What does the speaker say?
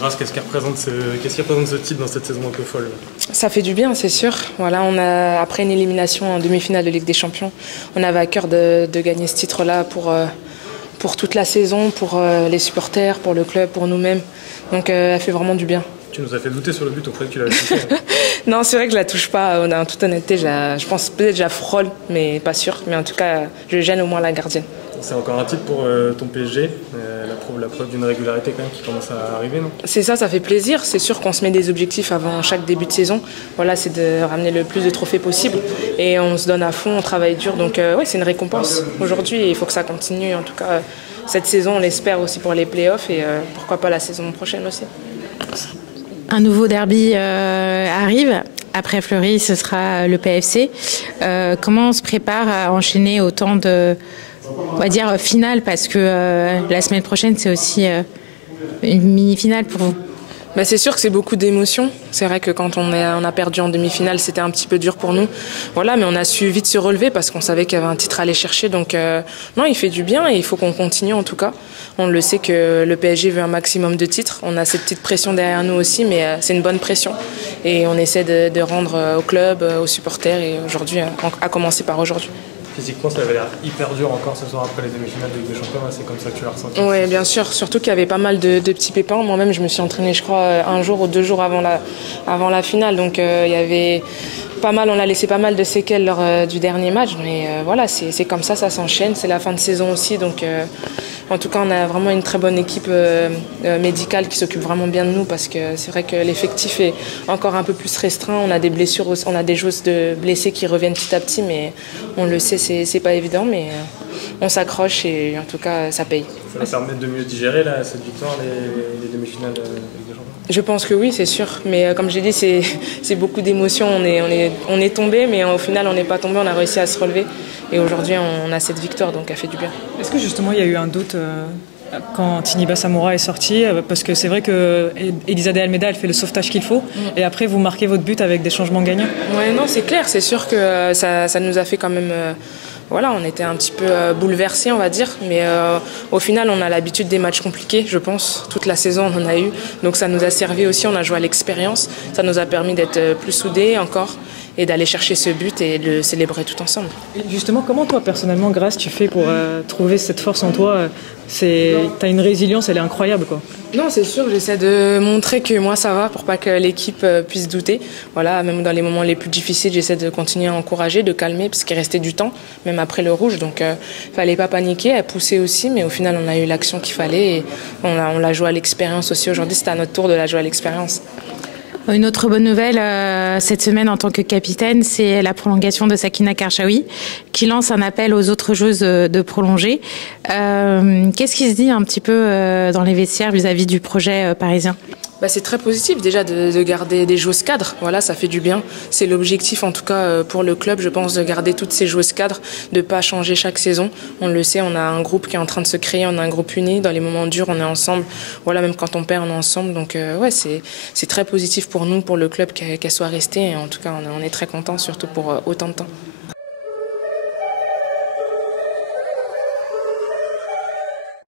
Grasse, qu'est-ce qui représente ce titre dans cette saison un peu folle? Ça fait du bien, c'est sûr. Voilà, après une élimination en demi-finale de Ligue des Champions, on avait à cœur de gagner ce titre-là pour toute la saison, pour les supporters, pour le club, pour nous-mêmes. Donc elle fait vraiment du bien. Tu nous as fait douter sur le but, on croyait que tu l'avais touché. Non, c'est vrai que je la touche pas. En toute honnêteté, je pense peut-être que je la frôle, mais pas sûr. Mais en tout cas, je gêne au moins la gardienne. C'est encore un titre pour ton PSG, la preuve d'une régularité quand même qui commence à arriver, non? C'est ça fait plaisir. C'est sûr qu'on se met des objectifs avant chaque début de saison. Voilà, c'est de ramener le plus de trophées possible. Et on se donne à fond, on travaille dur. Donc ouais, c'est une récompense aujourd'hui. Il faut que ça continue. En tout cas, cette saison, on l'espère aussi pour les playoffs et pourquoi pas la saison prochaine aussi. Un nouveau derby arrive. Après Fleury, ce sera le PFC. Comment on se prépare à enchaîner autant de, on va dire, finales? Parce que la semaine prochaine, c'est aussi une mini-finale pour vous. C'est sûr que c'est beaucoup d'émotions. C'est vrai que quand on a perdu en demi-finale, c'était un petit peu dur pour nous. Voilà, mais on a su vite se relever parce qu'on savait qu'il y avait un titre à aller chercher. Donc non, il fait du bien et il faut qu'on continue en tout cas. On le sait que le PSG veut un maximum de titres. On a cette petite pression derrière nous aussi, mais c'est une bonne pression. Et on essaie de rendre au club, aux supporters et aujourd'hui, à commencer par aujourd'hui. Physiquement, ça avait l'air hyper dur encore ce soir après les demi-finales de Ligue des Champions. C'est comme ça que tu l'as ressenti? Oui, bien sûr. Surtout qu'il y avait pas mal de petits pépins. Moi-même, je me suis entraînée, je crois, 1 jour ou 2 jours avant la finale. Donc, il y avait pas mal. On a laissé pas mal de séquelles lors du dernier match. Mais voilà, c'est comme ça s'enchaîne. C'est la fin de saison aussi. Donc, en tout cas, on a vraiment une très bonne équipe médicale qui s'occupe vraiment bien de nous parce que c'est vrai que l'effectif est encore un peu plus restreint. On a des blessures, on a des joueuses de blessés qui reviennent petit à petit, mais on le sait, c'est pas évident, mais on s'accroche et en tout cas, ça paye. Ça va permettre de mieux digérer là, cette victoire, les demi-finales de Ligue des Champions? Je pense que oui, c'est sûr. Mais comme j'ai dit, c'est beaucoup d'émotions. On est tombé, mais au final, on n'est pas tombé. On a réussi à se relever. Et aujourd'hui, on a cette victoire, donc elle fait du bien. Est-ce que justement, il y a eu un doute quand Tiniba Samoura est sorti? Parce que c'est vrai que Elisa de Almeida, elle fait le sauvetage qu'il faut. Et après, vous marquez votre but avec des changements gagnants. Oui, non, c'est clair. C'est sûr que ça nous a fait quand même... Voilà, on était un petit peu bouleversés, on va dire. Mais au final, on a l'habitude des matchs compliqués, je pense. Toute la saison, on en a eu. Donc ça nous a servi aussi, on a joué à l'expérience. Ça nous a permis d'être plus soudés encore et d'aller chercher ce but et de le célébrer tout ensemble. Et justement, comment toi, personnellement, Grace, tu fais pour trouver cette force en toi? T'as une résilience, elle est incroyable, quoi. Non, c'est sûr, j'essaie de montrer que moi ça va pour pas que l'équipe puisse douter. Voilà, même dans les moments les plus difficiles, j'essaie de continuer à encourager, de calmer, parce qu'il restait du temps, même après le rouge. Donc, fallait pas paniquer, à pousser aussi, mais au final, on a eu l'action qu'il fallait et on l'a joué à l'expérience aussi. Aujourd'hui, c'était à notre tour de la jouer à l'expérience. Une autre bonne nouvelle cette semaine en tant que capitaine, c'est la prolongation de Sakina Karchaoui qui lance un appel aux autres joueuses de prolonger. Qu'est-ce qui se dit un petit peu dans les vestiaires vis-à-vis du projet parisien? C'est très positif déjà de garder des joueuses cadres. Voilà, ça fait du bien. C'est l'objectif en tout cas pour le club, je pense, de garder toutes ces joueuses cadres, de ne pas changer chaque saison. On le sait, on a un groupe qui est en train de se créer, on a un groupe uni. Dans les moments durs, on est ensemble. Voilà, même quand on perd, on est ensemble. Donc ouais, c'est très positif pour nous, pour le club qu'elle soit restée. Et en tout cas, on est très contents, surtout pour autant de temps.